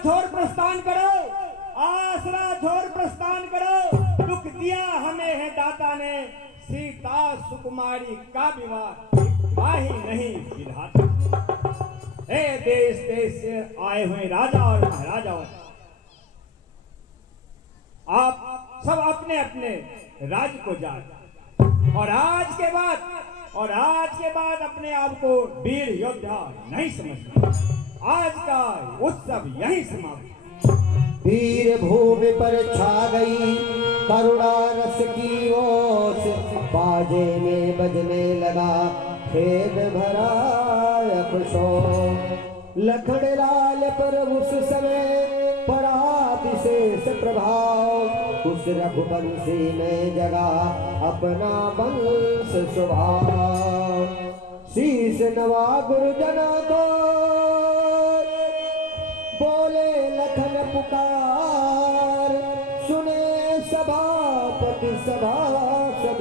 छोड़ प्रस्थान करो, आसरा छोड़ प्रस्थान करो। दुख दिया हमें है दाता ने, सीता सुकुमारी का विवाह ही नहीं विधाता। हे देश देश से आए हुए राजा और महाराजाओं, आप सब अपने अपने राज्य को जाए और आज के बाद अपने आप को वीर योद्धा नहीं समझना। आज का उत्सव यही समाप्त। वीर भूमि पर छा गई करुणा रस की ओस, बाजे में बजने लगा खेद भरा अफसोस। लखन लाल पर उस समय पड़ा विशेष प्रभाव, उस रघुवंशी में जगा अपना वंश स्वभाव। शीश नवा गुरुजना को बोले लखन पुकार, सुने सभापति सभासद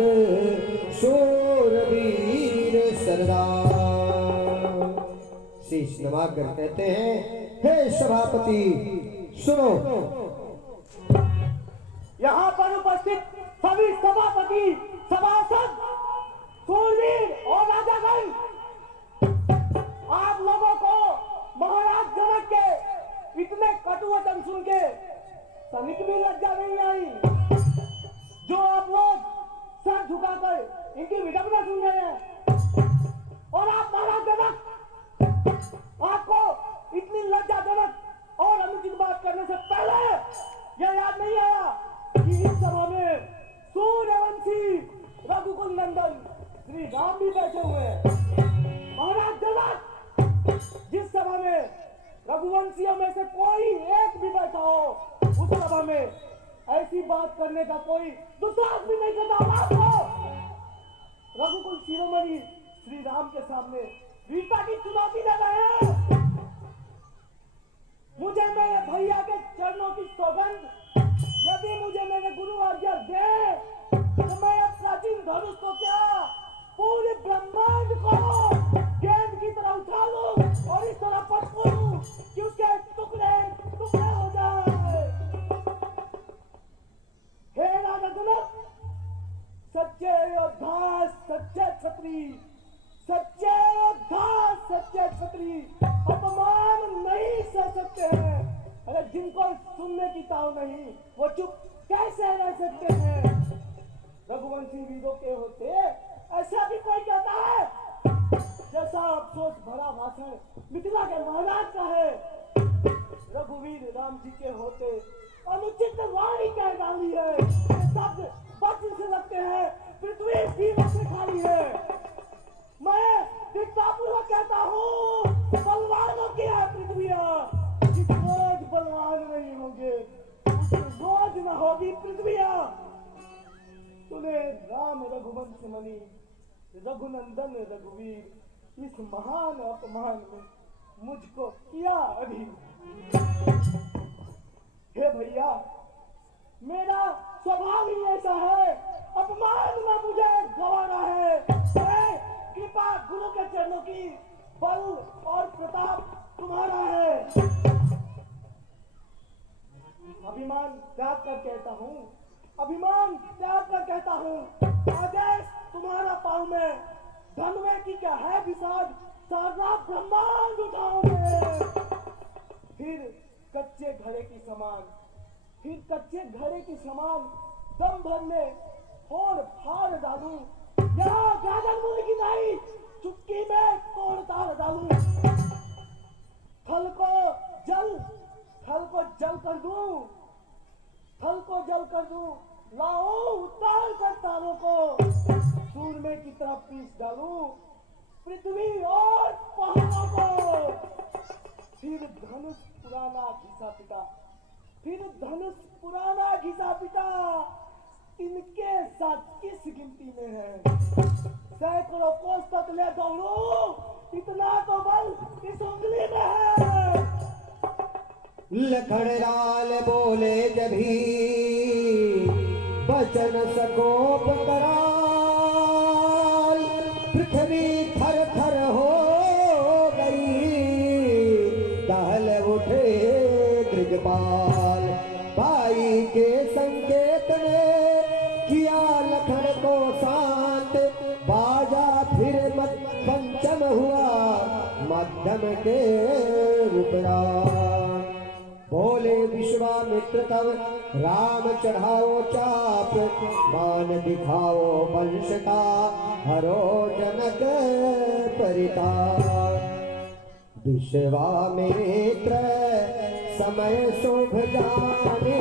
शूरवीर सरदार। शीश नवाकर कहते हैं, हे सभापति सुनो। यहाँ पर उपस्थित सभी सभापति सभासद शूरवीर और राजागण, आप लोगों को महाराज जनक के इतने कटु वचन सुन के तनिक भी लज्जा नहीं आई, जो आप लोग सर झुकाकर इनकी विडंबना सुन रहे हैं। और आप महाराज जनक, आपको इतनी लज्जाजनक और अनुचित बात करने से पहले यह याद नहीं आया कि इस सभा में सूर्यवंशी रघुकुल नंदन श्री राम भी बैठे हुए हैं। महाराज जनक, जिस सभा में रघुवंशियों में से कोई एक भी बैठा हो, उस सभा में ऐसी बात करने का कोई दुस्साहस भी नहीं करता। आपको रघुकुल शिरोमणि श्री राम के सामने वीरता की चुनौती दे रहे हैं। मुझे मेरे भैया के चरणों की सौगंध, यदि मुझे मेरे गुरु आज्ञा दे तो मैं अब प्राचीन धनुष को क्या पूरे ब्रह्मांड को गेंद की तरह उठा लूं और इस तरह पटकूं कि उसके टुकड़े टुकड़े हो जाए। हे राजा जनक, सच्चे योद्धा सच्चे छत्री, सच्चे योद्धा सच्चे छत्री अपमान नहीं सह सकते हैं। अगर जिनको सुनने की ताव नहीं, वो चुप कैसे रह सकते हैं? रघुवंशी वीरों के होते ऐसा भी कोई कहता है? जैसा अफसोस भरा भाषण मिथिला के महाराज का है, रघुवीर राम जी के होते अनुचित वाणी कह डाली है। शब्द वज्र से लगते हैं, पृथ्वी भीम से खाली है। मैं दीक्षापूर्वक कहता हूँ, बलवानों की है पृथ्वियाँ। जिस रोज बलवान नहीं होंगे, उस रोज न होगी पृथ्वियाँ। तूने राम रघुवंश मणि रघुनंदन रघुवीर, इस महान अपमान में मुझको किया अधीन। हे भैया, मेरा स्वभाव ही ऐसा है, अपमान में मुझे गवाना है। कृपा गुरु के चरणों की, बल और प्रताप तुम्हारा है। अभिमान त्याग कर कहता हूँ, अभिमान त्याग कर कहता हूँ, आदेश तुम्हारा पाँव में, धनवे की क्या है विषाद, सारा ब्रह्मांड उठाओगे। फिर कच्चे घड़े की समान, फिर कच्चे घड़े की समान दम भर में फोड़ फाड़ डालूं, यहाँ गाजर मूली की नहीं चुटकी में तोड़ ताड़ डालूं। थल को जल कर दूं, थल को जल कर दूं, लाओ उतार कर तारों को सूरमे की तरफ पीस डालूं, पृथ्वी और पहाड़ों को। फिर धनुष पुराना घिसा पिटा, फिर धनुष पुराना घिसा पिटा, इनके साथ किस गिनती में है? सैकड़ों कोस तक ले दौड़ूं, इतना तो बल इस उंगली में है। लखन लाल बोले जभी बचन सकोप कराल, पृथ्वी थर थर हो गई, टहल उठे दिग्पाल। भाई के संकेत ने किया लखन को शांत, बाजा फिर मत पंचम हुआ मध्यम के उपरांत। बोले विश्वामित्र तब राम चढ़ाओ चाप, मान दिखाओ वंश का हरो जनक परिताप। विश्वामित्र समय शुभ जाने,